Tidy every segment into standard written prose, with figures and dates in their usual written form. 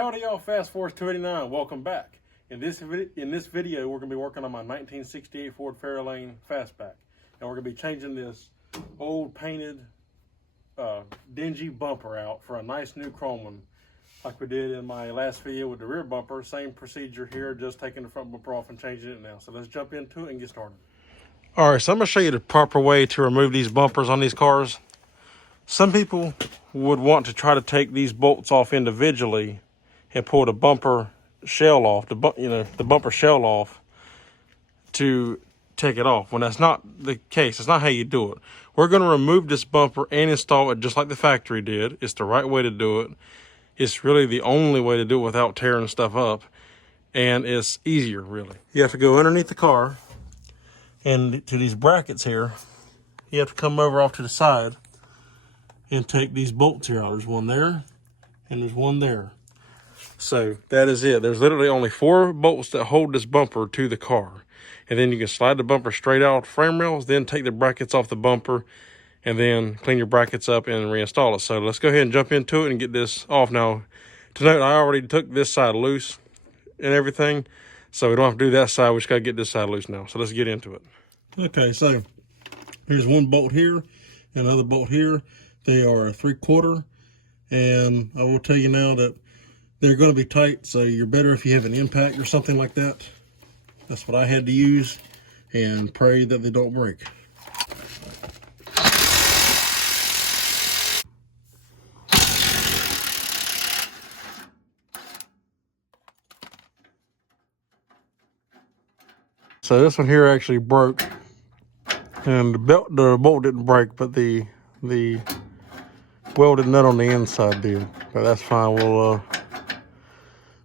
Howdy y'all, Fast Force 289, welcome back. In this video, we're going to be working on my 1968 Ford Fairlane Fastback. And we're going to be changing this old painted, dingy bumper out for a nice new chrome one. Like we did in my last video with the rear bumper, same procedure here, just taking the front bumper off and changing it now. So let's jump into it and get started. All right, so I'm going to show you the proper way to remove these bumpers on these cars. Some people would want to try to take these bolts off individually and pull the bumper shell off, the bumper shell off to take it off. When that's not the case, that's not how you do it. We're going to remove this bumper and install it just like the factory did. It's the right way to do it. It's really the only way to do it without tearing stuff up, and it's easier, really. You have to go underneath the car, and to these brackets here, you have to come over off to the side and take these bolts here out. There's one there, and there's one there. So that is it. There's literally only 4 bolts that hold this bumper to the car. And then you can slide the bumper straight out frame rails, then take the brackets off the bumper, and then clean your brackets up and reinstall it. So let's go ahead and jump into it and get this off. Now, to note, I already took this side loose and everything, so we don't have to do that side. We just got to get this side loose now. So let's get into it. Okay, so here's one bolt here and another bolt here. They are 3/4, and I will tell you now that they're going to be tight, so you're better if you have an impact or something like that. That's what I had to use, and pray that they don't break. So this one here actually broke, and the bolt didn't break, but the welded nut on the inside did. But that's fine. We'll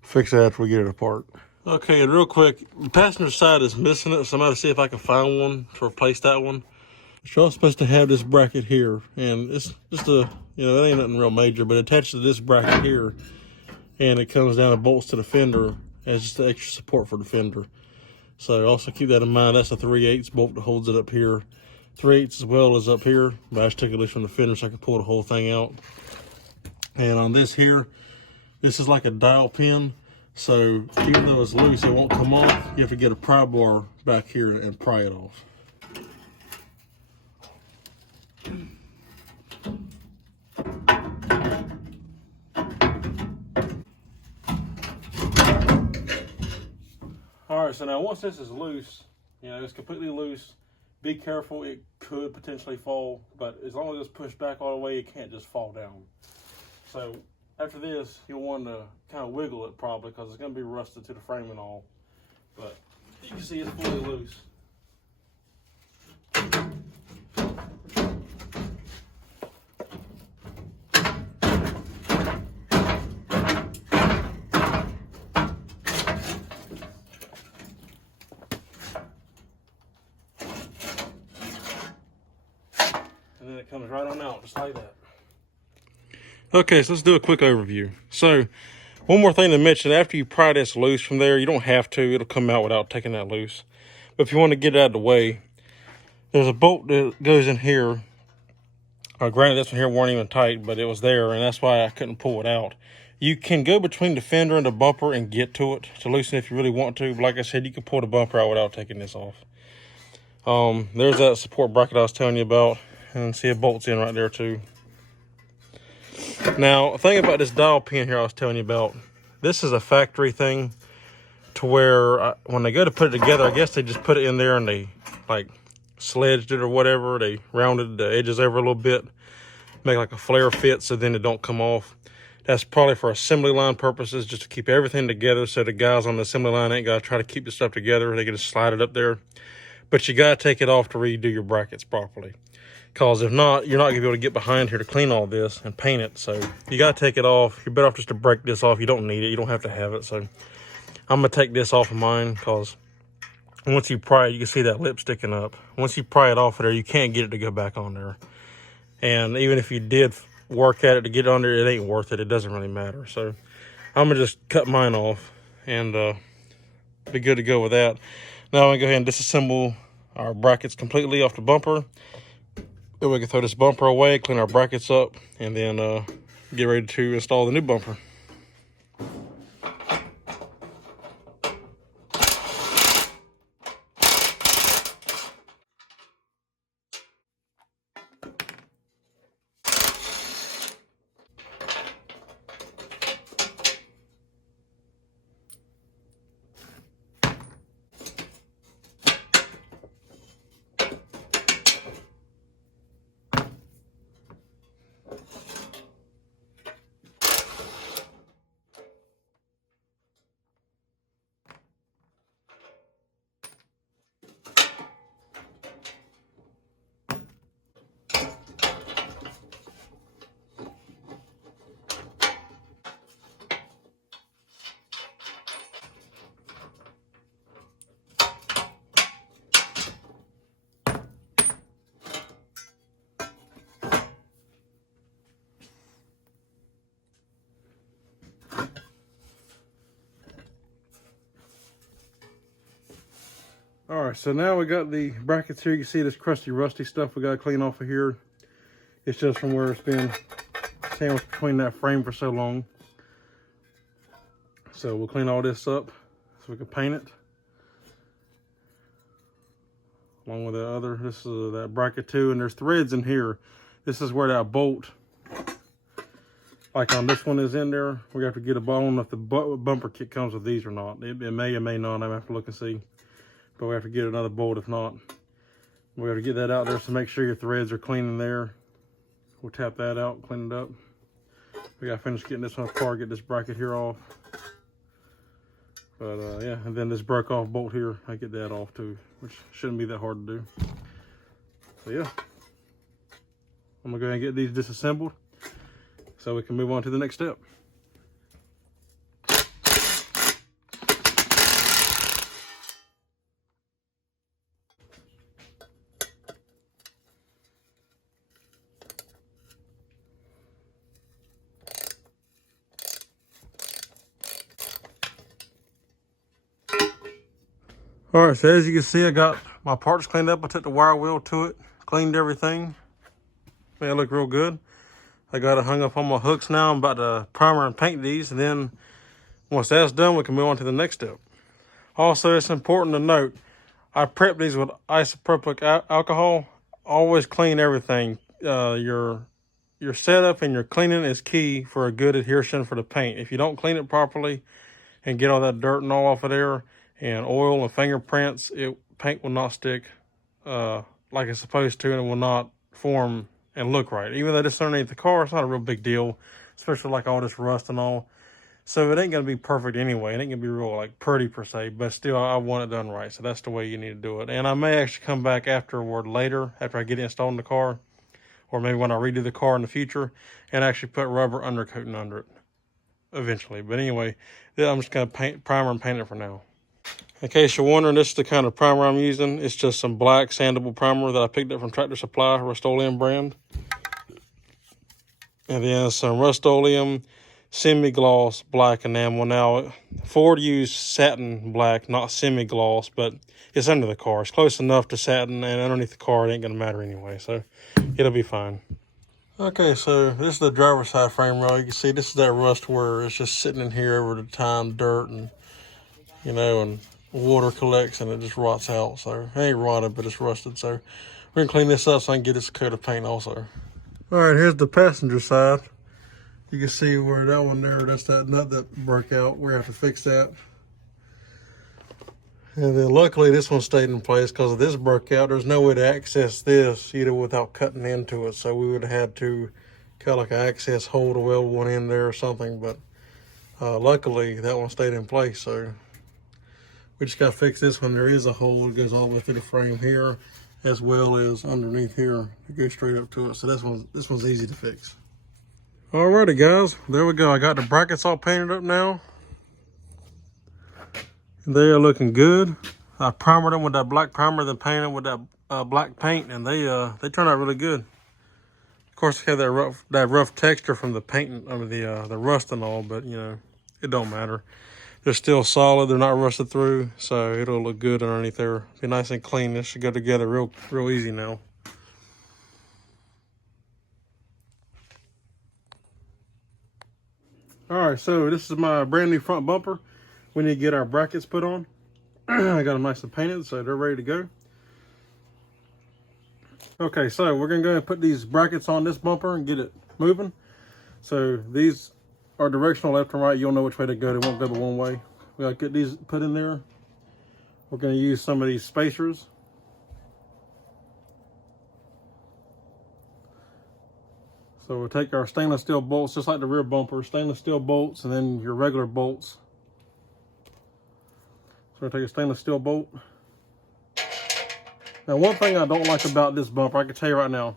fix that after we get it apart. Okay, and real quick, the passenger side is missing it, so I'm going to see if I can find one to replace that one. You're supposed to have this bracket here, and it's just a, it ain't nothing real major, but attached to this bracket here, and it comes down and bolts to the fender as just the extra support for the fender. So also keep that in mind. That's a 3/8 bolt that holds it up here. 3/8 as well as up here, but I just took it loose from the fender so I could pull the whole thing out. And on this here, this is like a dial pin. So even though it's loose, it won't come off. You have to get a pry bar back here and pry it off. All right, so now once this is loose, it's completely loose, be careful, it could potentially fall, but as long as it's pushed back all the way, it can't just fall down. So after this, you'll want to kind of wiggle it probably, because it's going to be rusted to the frame and all. But you can see it's fully loose. And then it comes right on out, just like that. Okay, so let's do a quick overview. So, one more thing to mention, after you pry this loose from there, you don't have to, it'll come out without taking that loose. But if you want to get it out of the way, there's a bolt that goes in here. Granted, this one here wasn't even tight, but it was there, and that's why I couldn't pull it out. You can go between the fender and the bumper and get to it to loosen if you really want to, but like I said, you can pull the bumper out without taking this off. There's that support bracket I was telling you about, and see it bolts in right there too. Now, the thing about this dial pin here I was telling you about, this is a factory thing to where when they go to put it together, I guess they just put it in there and they like sledged it or whatever. They rounded the edges over a little bit, make like a flare fit so then it don't come off. That's probably for assembly line purposes, just to keep everything together so the guys on the assembly line ain't got to try to keep the stuff together. They can just slide it up there. But you got to take it off to redo your brackets properly. Because if not, you're not going to be able to get behind here to clean all this and paint it. So you got to take it off. You're better off just to break this off. You don't need it. You don't have to have it. So I'm going to take this off of mine, because once you pry it, you can see that lip sticking up. Once you pry it off of there, you can't get it to go back on there. And even if you did work at it to get it on there, it ain't worth it. It doesn't really matter. So I'm going to just cut mine off and be good to go with that. Now I'm going to go ahead and disassemble our brackets completely off the bumper. Then we can throw this bumper away, clean our brackets up, and then get ready to install the new bumper. All right, so now we got the brackets here. You can see this crusty, rusty stuff we got to clean off of here. It's just from where it's been sandwiched between that frame for so long. So we'll clean all this up so we can paint it. Along with the other, this is that bracket too, and there's threads in here. This is where that bolt, like on this one, is in there. We have to get a ball. I don't know if the bumper kit comes with these or not. It may or may not. I have to look and see. But we have to get another bolt if not. We have to get that out there, so make sure your threads are clean in there. We'll tap that out, clean it up. We gotta finish getting this one apart, get this bracket here off. But yeah, and then this broke off bolt here, I get that off too, which shouldn't be that hard to do. So yeah, I'm gonna go ahead and get these disassembled so we can move on to the next step. All right, so as you can see, I got my parts cleaned up. I took the wire wheel to it, cleaned everything. Made it look real good. I got it hung up on my hooks now. I'm about to primer and paint these, and then once that's done, we can move on to the next step. Also, it's important to note, I prep these with isopropyl alcohol. Always clean everything. Your setup and your cleaning is key for a good adhesion for the paint. If you don't clean it properly and get all that dirt and all off of there, and oil and fingerprints, paint will not stick like it's supposed to, and it will not form and look right. Even though this underneath the car, it's not a real big deal, especially like all this rust and all. So it ain't gonna be perfect anyway. It ain't gonna be real like pretty per se, but still I want it done right. So that's the way you need to do it. And I may actually come back afterward later, after I get it installed in the car, or maybe when I redo the car in the future, and actually put rubber undercoating under it eventually. But anyway, yeah, I'm just gonna primer and paint it for now. In case you're wondering, this is the kind of primer I'm using. It's just some black sandable primer that I picked up from Tractor Supply, Rust-Oleum brand. And then some Rust-Oleum semi-gloss black enamel. Now, Ford used satin black, not semi-gloss, but it's under the car. It's close enough to satin, and underneath the car, it ain't gonna matter anyway, so it'll be fine. Okay, so this is the driver's side frame rail. You can see this is that rust where it's just sitting in here over the time, dirt and, you know, and water collects and it just rots out. So it ain't rotted, but it's rusted. So we're gonna clean this up so I can get this coat of paint also. All right, here's the passenger side. You can see where that one there, that's that nut that broke out. We have to fix that. And then luckily this one stayed in place because if this broke out, there's no way to access this either without cutting into it. So we would have had to cut like an access hole to weld one in there or something. But luckily that one stayed in place. So we just got to fix this one. There is a hole that goes all the way through the frame here, as well as underneath here to go straight up to it. So this one's easy to fix. Alrighty guys, there we go. I got the brackets all painted up now. They are looking good. I primered them with that black primer, then painted them with that black paint, and they turn out really good. Of course, they have that rough texture from the paint of the rust and all, but you know, it don't matter. They're still solid. They're not rusted through, so it'll look good underneath there. Be nice and clean. This should go together real easy now. All right, so this is my brand new front bumper. We need to get our brackets put on. I got them nice and painted, so they're ready to go. Okay, so we're gonna go ahead and put these brackets on this bumper and get it moving. So these are directional left and right. You'll know which way to go. They won't go but one way. We gotta get these put in there. We're gonna use some of these spacers. So we'll take our stainless steel bolts, just like the rear bumper, stainless steel bolts, and then your regular bolts. So we're gonna take a stainless steel bolt. Now, one thing I don't like about this bumper, I can tell you right now,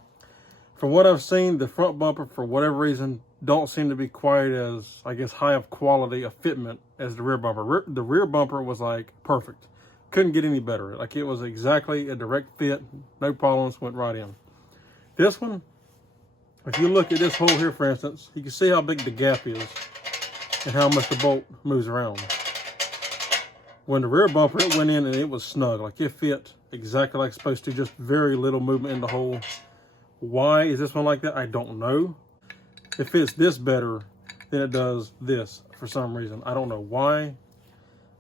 from what I've seen, the front bumper, for whatever reason, don't seem to be quite as, I guess, high of quality of fitment as the rear bumper. The rear bumper was like perfect. Couldn't get any better. Like it was exactly a direct fit, no problems, went right in. This one, if you look at this hole here, for instance, you can see how big the gap is and how much the bolt moves around. When the rear bumper, it went in and it was snug. Like it fit exactly like it's supposed to, just very little movement in the hole. Why is this one like that? I don't know. It fits this better than it does this for some reason. I don't know why. I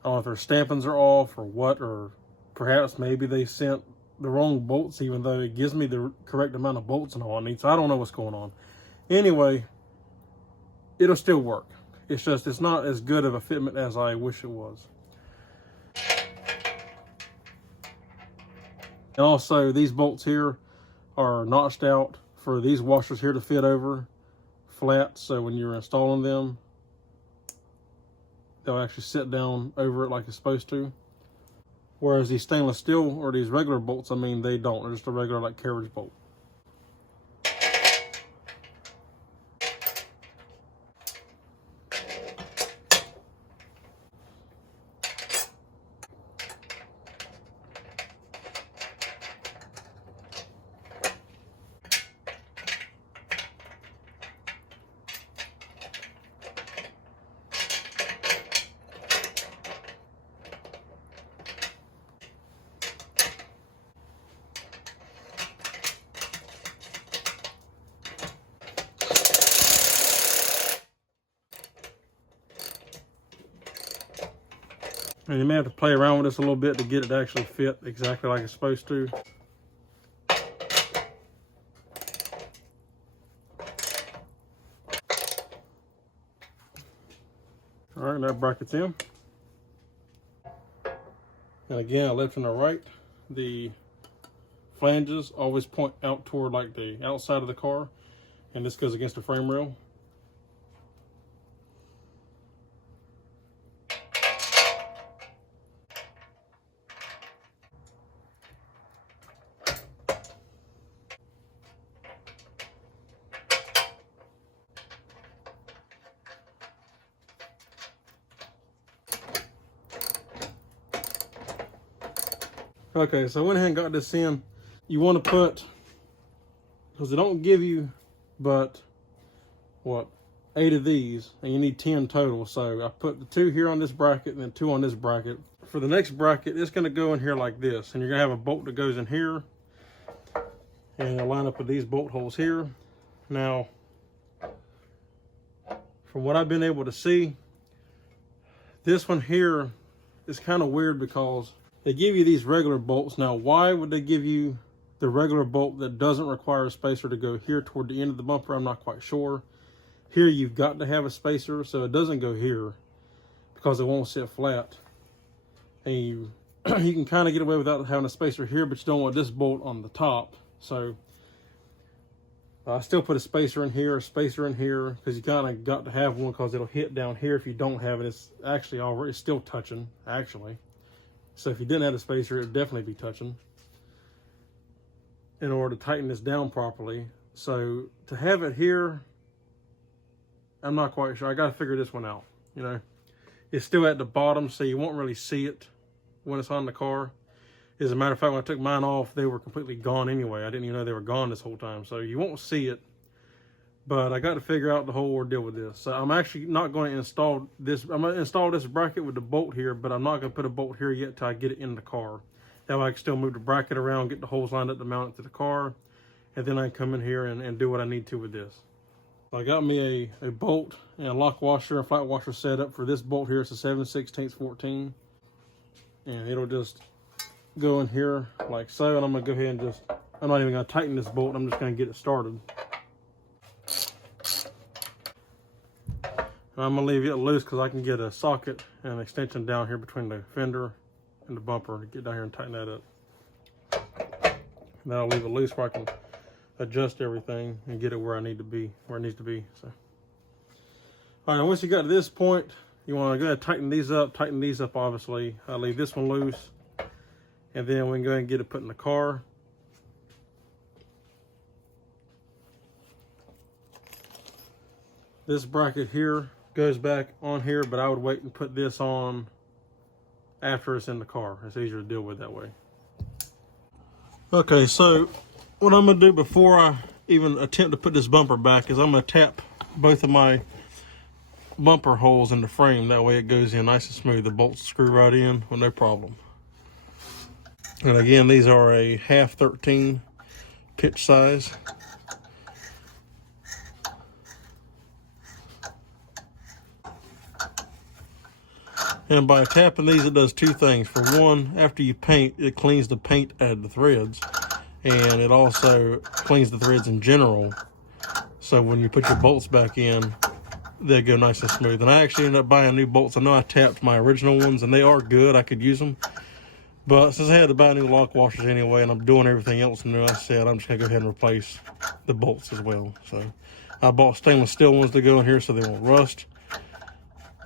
don't know if their stampings are off or what, or perhaps maybe they sent the wrong bolts, even though it gives me the correct amount of bolts and all I need. So I don't know what's going on. Anyway, it'll still work. It's just, it's not as good of a fitment as I wish it was. And also, these bolts here are notched out for these washers here to fit over flat. So when you're installing them, they'll actually sit down over it like it's supposed to. Whereas these stainless steel, or these regular bolts, I mean, they don't. They're just a regular like carriage bolt. And you may have to play around with this a little bit to get it to actually fit exactly like it's supposed to. All right, that bracket's in. And again, left and the right, the flanges always point out toward like the outside of the car, and this goes against the frame rail. Okay, so I went ahead and got this in. You want to put, because they don't give you but, what, 8 of these, and you need 10 total. So I put the 2 here on this bracket and then 2 on this bracket. For the next bracket, it's going to go in here like this, and you're going to have a bolt that goes in here, and you'll line up with these bolt holes here. Now, from what I've been able to see, this one here is kind of weird because they give you these regular bolts. Now, why would they give you the regular bolt that doesn't require a spacer to go here toward the end of the bumper? I'm not quite sure. Here, you've got to have a spacer, so it doesn't go here because it won't sit flat. And you can kind of get away without having a spacer here, but you don't want this bolt on the top. So I still put a spacer in here, because you kind of got to have one because it'll hit down here. If you don't have it, it's actually already still touching, actually. So if you didn't have a spacer, it would definitely be touching in order to tighten this down properly. So to have it here, I'm not quite sure. I got to figure this one out. You know, it's still at the bottom, so you won't really see it when it's on the car. As a matter of fact, when I took mine off, they were completely gone anyway. I didn't even know they were gone this whole time. So you won't see it, but I got to figure out the whole ordeal with this. So I'm actually not going to install this. I'm going to install this bracket with the bolt here, but I'm not going to put a bolt here yet till I get it in the car. That way I can still move the bracket around, get the holes lined up to mount it to the car, and then I can come in here and do what I need to with this. So I got me a bolt and a lock washer and flat washer set up for this bolt here. It's a 7/16 14, and it'll just go in here like so. And I'm going to go ahead and just, I'm not even going to tighten this bolt. I'm just going to get it started. I'm going to leave it loose because I can get a socket and an extension down here between the fender and the bumper to get down here and tighten that up. And then I'll leave it loose where I can adjust everything and get it where I need to be, where it needs to be. So, all right, once you got to this point, you want to go ahead and tighten these up obviously. I'll leave this one loose, and then we can go ahead and get it put in the car. This bracket here goes back on here, but I would wait and put this on after it's in the car. It's easier to deal with that way. Okay, so what I'm gonna do before I even attempt to put this bumper back is I'm gonna tap both of my bumper holes in the frame. That way it goes in nice and smooth. The bolts screw right in with no problem. And again, these are a half 13 pitch size. And by tapping these, it does two things. For one, after you paint, it cleans the paint out of the threads. And it also cleans the threads in general. So when you put your bolts back in, they go nice and smooth. And I actually ended up buying new bolts. I know I tapped my original ones, and they are good. I could use them. But since I had to buy new lock washers anyway, and I'm doing everything else new, I said I'm just going to go ahead and replace the bolts as well. So I bought stainless steel ones to go in here so they won't rust.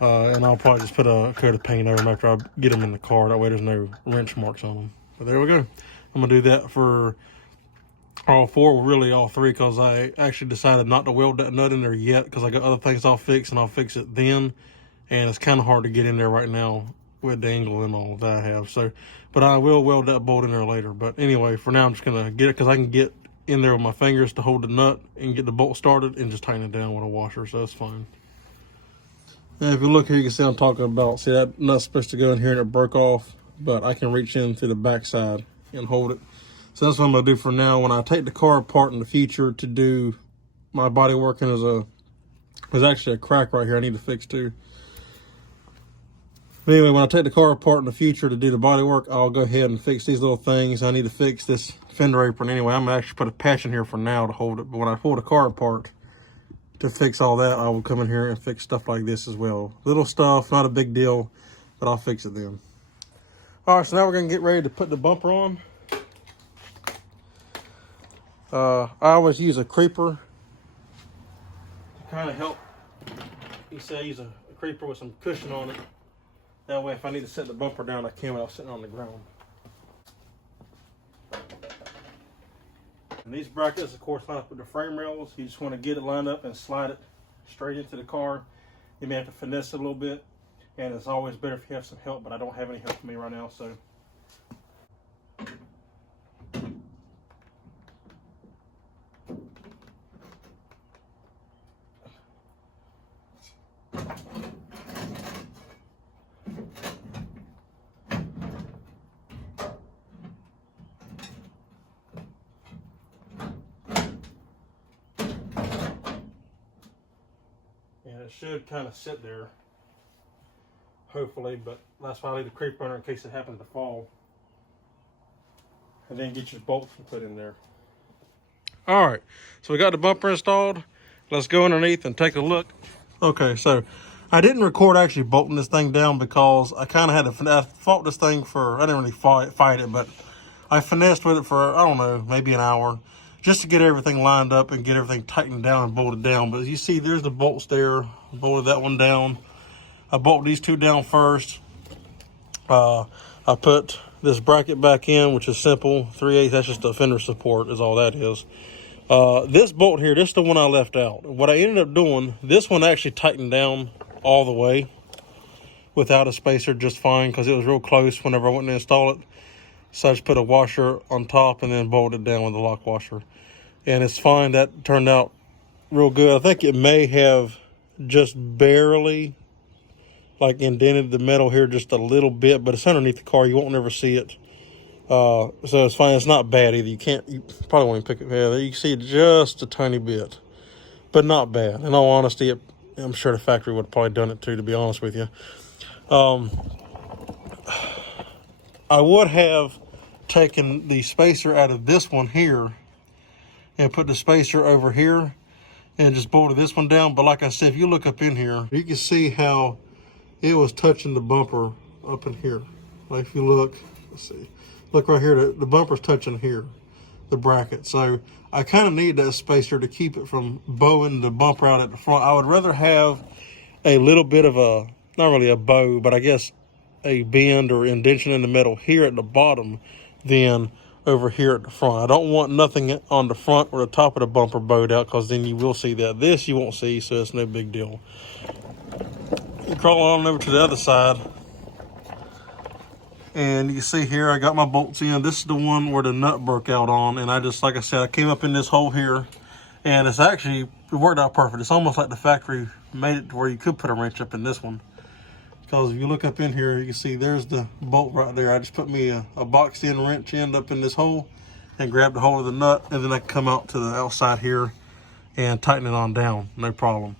And I'll probably just put a coat of paint over them after I get them in the car. That way there's no wrench marks on them. But there we go. I'm going to do that for all four, well, really all three, because I actually decided not to weld that nut in there yet because I got other things I'll fix, and I'll fix it then. And it's kind of hard to get in there right now with the angle and all that I have. So, but I will weld that bolt in there later. But anyway, for now I'm just going to get it because I can get in there with my fingers to hold the nut and get the bolt started and just tighten it down with a washer. So that's fine. Now, if you look here, you can see I'm talking about, see that nut's supposed to go in here and it broke off, but I can reach in through the back side and hold it. So that's what I'm gonna do for now. When I take the car apart in the future to do my body working, there's actually a crack right here I need to fix too. But anyway, when I take the car apart in the future to do the body work, I'll go ahead and fix these little things. I need to fix this fender apron anyway. I'm gonna actually put a patch in here for now to hold it, but when I pull the car apart to fix all that, I will come in here and fix stuff like this as well. Little stuff, not a big deal, but I'll fix it then. All right, so now we're gonna get ready to put the bumper on. I always use a creeper to kind of help. You say I use a creeper with some cushion on it. That way if I need to set the bumper down, I can without sitting on the ground. And these brackets, of course, line up with the frame rails. You just want to get it lined up and slide it straight into the car. You may have to finesse it a little bit, and it's always better if you have some help, but I don't have any help for me right now, so. It should kind of sit there, hopefully, but that's why I leave the creeper under in case it happens to fall. And then get your bolts put in there. All right, so we got the bumper installed. Let's go underneath and take a look. Okay, so I didn't record actually bolting this thing down because I kind of had to, I fought this thing for, I didn't really fight it, but I finessed with it for, I don't know, maybe an hour, just to get everything lined up and get everything tightened down and bolted down. But you see, there's the bolts there. I bolted that one down. I bolted these two down first. I put this bracket back in, which is simple, 3/8. That's just a fender support is all that is. This bolt here, this is the one I left out. What I ended up doing, this one actually tightened down all the way without a spacer just fine because it was real close whenever I went to install it. So I just put a washer on top and then bolted it down with a lock washer. And it's fine. That turned out real good. I think it may have just barely like indented the metal here just a little bit, but it's underneath the car. You won't never see it. So it's fine. It's not bad either. You probably won't pick it. Yeah, you can see it just a tiny bit, but not bad. In all honesty, I'm sure the factory would have probably done it too, to be honest with you. I would have taken the spacer out of this one here and put the spacer over here and just bolted this one down. But like I said, if you look up in here, you can see how it was touching the bumper up in here. Like if you look, let's see, look right here, the bumper's touching here, the bracket. So I kind of need that spacer to keep it from bowing the bumper out at the front. I would rather have a little bit of a, not really a bow, but I guess a bend or indentation in the metal here at the bottom than over here at the front. I don't want nothing on the front or the top of the bumper bowed out, because then you will see that. This you won't see, so it's no big deal. You crawl on over to the other side, and you can see here I got my bolts in. This is the one where the nut broke out on, and I just, like I said, I came up in this hole here, and it's actually, it worked out perfect. It's almost like the factory made it to where you could put a wrench up in this one. Because if you look up in here, you can see there's the bolt right there. I just put me a boxed in wrench end up in this hole and grabbed the hole of the nut, and then I can come out to the outside here and tighten it on down, no problem.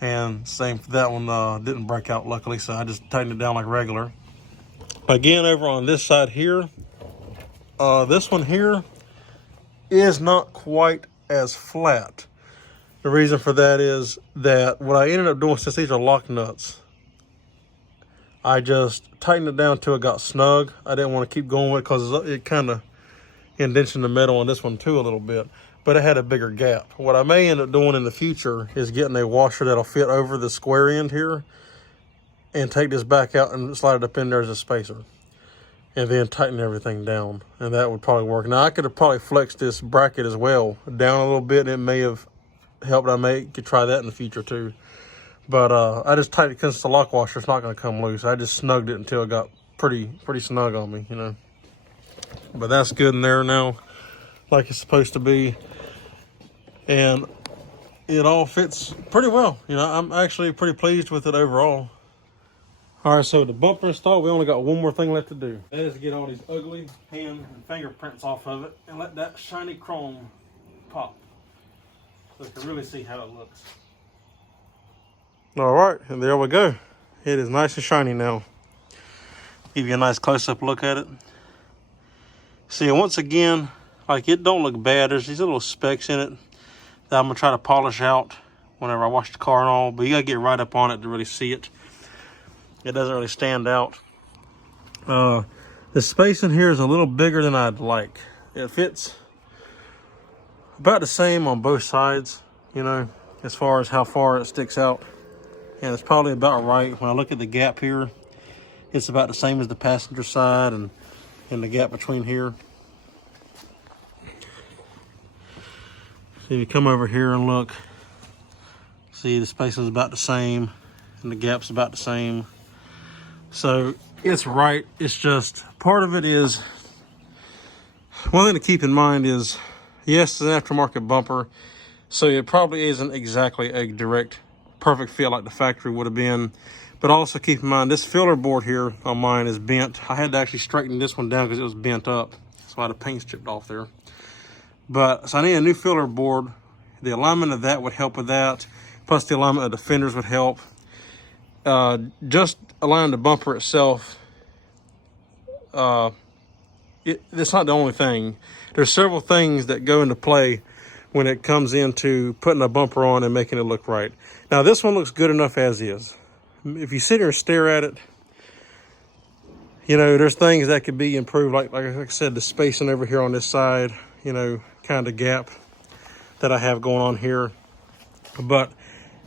And same for that one, didn't break out luckily, so I just tightened it down like regular. Again, over on this side here, this one here is not quite as flat. The reason for that is that what I ended up doing, since these are lock nuts, I just tightened it down till it got snug. I didn't want to keep going with it because it kind of indents in the metal on this one too a little bit, but it had a bigger gap. What I may end up doing in the future is getting a washer that'll fit over the square end here and take this back out and slide it up in there as a spacer, and then tighten everything down, and that would probably work. Now I could have probably flexed this bracket as well down a little bit, and it may have helped. I could try that in the future too. But I just tightened it because the lock washer is not going to come loose. I just snugged it until it got pretty snug on me, you know. But that's good in there now, like it's supposed to be. And it all fits pretty well. You know, I'm actually pretty pleased with it overall. All right, so the bumper install, we only got one more thing left to do. That is to get all these ugly hand and fingerprints off of it and let that shiny chrome pop, so you can really see how it looks. All right, and there we go. It is nice and shiny now. Give you a nice close-up look at it. See, once again, like, it don't look bad. There's these little specks in it that I'm gonna try to polish out whenever I wash the car and all, but you gotta get right up on it to really see it. It doesn't really stand out. The space in here is a little bigger than I'd like. It fits about the same on both sides, you know, as far as how far it sticks out. And it's probably about right. When I look at the gap here, it's about the same as the passenger side and the gap between here. So if you come over here and look, see the space is about the same and the gap's about the same. So it's right. It's just, part of it is, one thing to keep in mind is, yes, it's an aftermarket bumper, so it probably isn't exactly a direct perfect fit like the factory would have been. But also keep in mind, this filler board here on mine is bent. I had to actually straighten this one down because it was bent up. That's why the paint's chipped off there. But so I need a new filler board. The alignment of that would help with that. Plus the alignment of the fenders would help. Just align the bumper itself. It's not the only thing. There's several things that go into play when it comes into putting a bumper on and making it look right. Now this one looks good enough as is. If you sit here and stare at it, you know, there's things that could be improved. Like I said, the spacing over here on this side, you know, kind of gap that I have going on here. But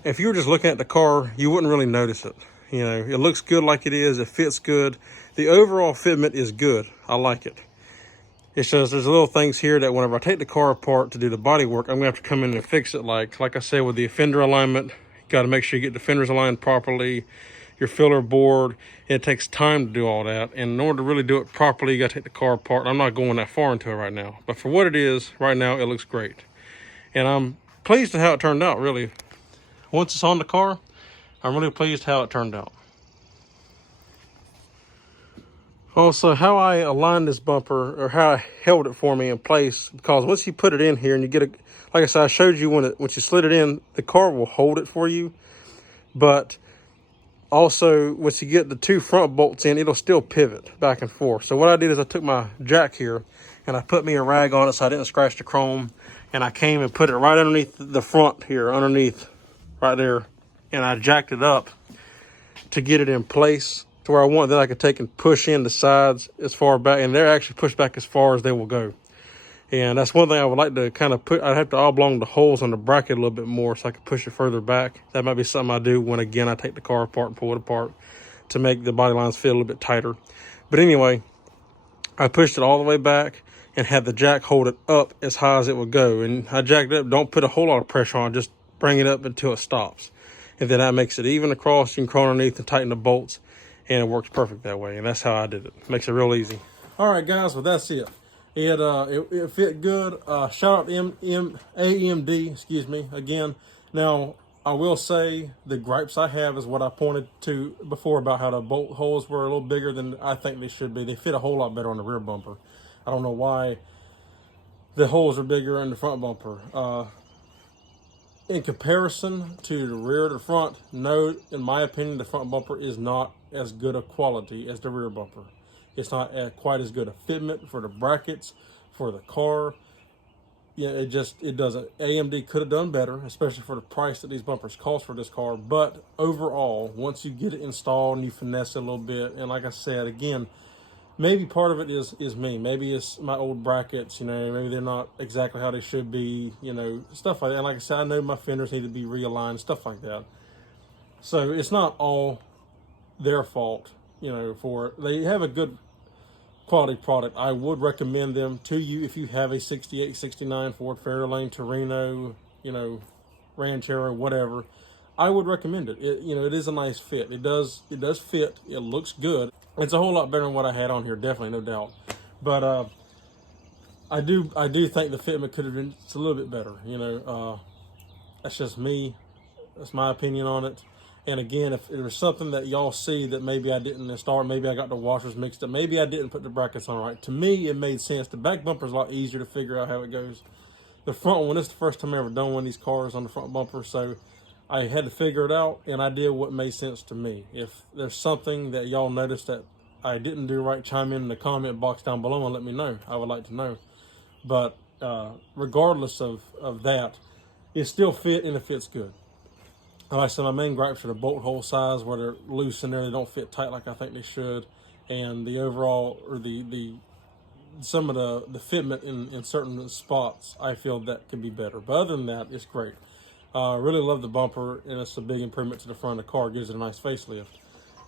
if you were just looking at the car, you wouldn't really notice it. You know, it looks good like it is. It fits good. The overall fitment is good. I like it. It's just there's little things here that whenever I take the car apart to do the body work, I'm gonna have to come in and fix it. Like I said, with the fender alignment, you got to make sure you get the fenders aligned properly, your filler board. It takes time to do all that, and in order to really do it properly, you got to take the car apart. I'm not going that far into it right now, but for what it is right now, it looks great, and I'm pleased with how it turned out. Really, once it's on the car, I'm really pleased how it turned out. Also, how I aligned this bumper, or how I held it for me in place, because once you put it in here and you get a, like I said, I showed you when you slid it in, the car will hold it for you. But also, once you get the two front bolts in, it'll still pivot back and forth. So what I did is I took my jack here and I put me a rag on it so I didn't scratch the chrome. And I came and put it right underneath the front here, underneath right there. And I jacked it up to get it in place to where I want that I could take and push in the sides as far back, and they're actually pushed back as far as they will go. And that's one thing I would like to kind of put. I'd have to oblong the holes on the bracket a little bit more so I could push it further back. That might be something I do when, again, I take the car apart and pull it apart to make the body lines fit a little bit tighter. But anyway, I pushed it all the way back and had the jack hold it up as high as it would go. And I jacked it up. Don't put a whole lot of pressure on it. Just bring it up until it stops. And then that makes it even across. You can crawl underneath and tighten the bolts. And it works perfect that way. And that's how I did it. Makes it real easy. All right, guys. Well, that's it. It fit good. Shout out to AMD, excuse me, again. Now, I will say the gripes I have is what I pointed to before about how the bolt holes were a little bigger than I think they should be. They fit a whole lot better on the rear bumper. I don't know why the holes are bigger in the front bumper. In comparison to the rear to the front, no, in my opinion, the front bumper is not as good a quality as the rear bumper. It's not quite as good a fitment for the brackets, for the car. Yeah, it doesn't. AMD could have done better, especially for the price that these bumpers cost for this car. But overall, once you get it installed and you finesse it a little bit, and like I said, again, maybe part of it is me. Maybe it's my old brackets, maybe they're not exactly how they should be, stuff like that. And like I said, I know my fenders need to be realigned, stuff like that. So it's not all their fault, they have a good quality product. I would recommend them to you if you have a 68, 69 Ford Fairlane, Torino, Ranchero, whatever. I would recommend it. It is a nice fit. It does fit. It looks good. It's a whole lot better than what I had on here, definitely, no doubt. But I do think the fitment could have been just a little bit better. That's just me. That's my opinion on it. And again, if there was something that y'all see that maybe I didn't install, maybe I got the washers mixed up, maybe I didn't put the brackets on right. To me, it made sense. The back bumper is a lot easier to figure out how it goes. The front one, this is the first time I ever done one of these cars on the front bumper, so I had to figure it out, and I did what made sense to me. If there's something that y'all noticed that I didn't do right, chime in the comment box down below and let me know. I would like to know. But regardless of that, it still fit and it fits good. Like I said, my main gripes are the bolt hole size, where they're loose in there, they don't fit tight like I think they should, and the overall, or some of the fitment in certain spots, I feel that could be better. But other than that, it's great. I really love the bumper, and it's a big improvement to the front of the car. It gives it a nice facelift.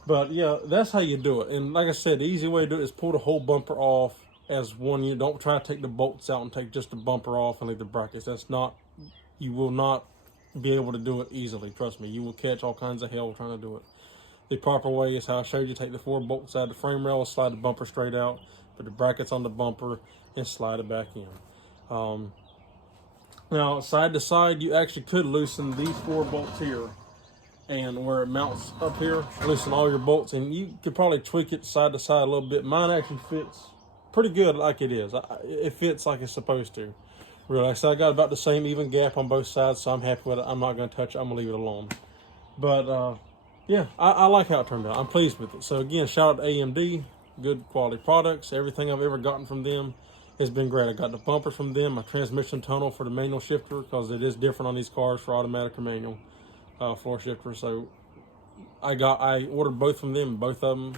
But yeah, that's how you do it. And like I said, the easy way to do it is pull the whole bumper off as one unit. Don't try to take the bolts out and take just the bumper off and leave the brackets. You will not be able to do it easily. Trust me, you will catch all kinds of hell trying to do it. The proper way is how I showed you. Take the 4 bolts out of the frame rail, slide the bumper straight out, put the brackets on the bumper, and slide it back in. Now, side to side, you actually could loosen these 4 bolts here, and where it mounts up here, loosen all your bolts, and you could probably tweak it side to side a little bit. Mine actually fits pretty good like it is. It fits like it's supposed to. Really, so I got about the same even gap on both sides, so I'm happy with it. I'm not going to touch it. I'm going to leave it alone. But, yeah, I like how it turned out. I'm pleased with it. So, again, shout out to AMD. Good quality products. Everything I've ever gotten from them has been great. I got the bumper from them, my transmission tunnel for the manual shifter, because it is different on these cars for automatic or manual floor shifter. So, I ordered both from them. Both of them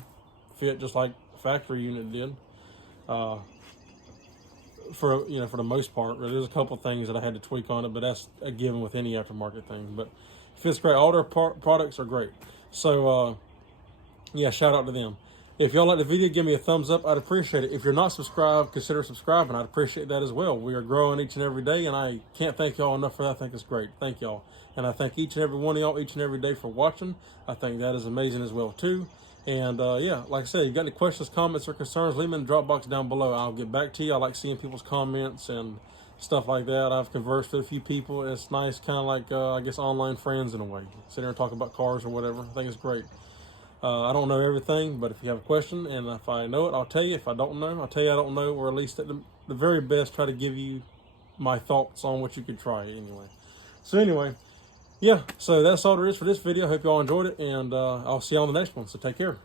fit just like the factory unit did. For the most part, there's a couple things that I had to tweak on it, but that's a given with any aftermarket thing. But it fits great. All their products are great. So yeah, shout out to them. If y'all like the video, give me a thumbs up. I'd appreciate it. If you're not subscribed, consider subscribing. I'd appreciate that as well. We are growing each and every day, and I can't thank y'all enough for that. I think it's great. Thank y'all. And I thank each and every one of y'all each and every day for watching. I think that is amazing as well too. And yeah, like I said, you got any questions, comments, or concerns, leave them in the drop box down below. I'll get back to you. I like seeing people's comments and stuff like that. I've conversed with a few people. It's nice, kind of like, I guess, online friends in a way. Sit there and talk about cars or whatever. I think it's great. I don't know everything, but if you have a question, and if I know it, I'll tell you. If I don't know, I'll tell you I don't know, or at least at the very best, try to give you my thoughts on what you could try anyway. So anyway, yeah, so that's all there is for this video. Hope y'all enjoyed it, and I'll see you on the next one. So take care.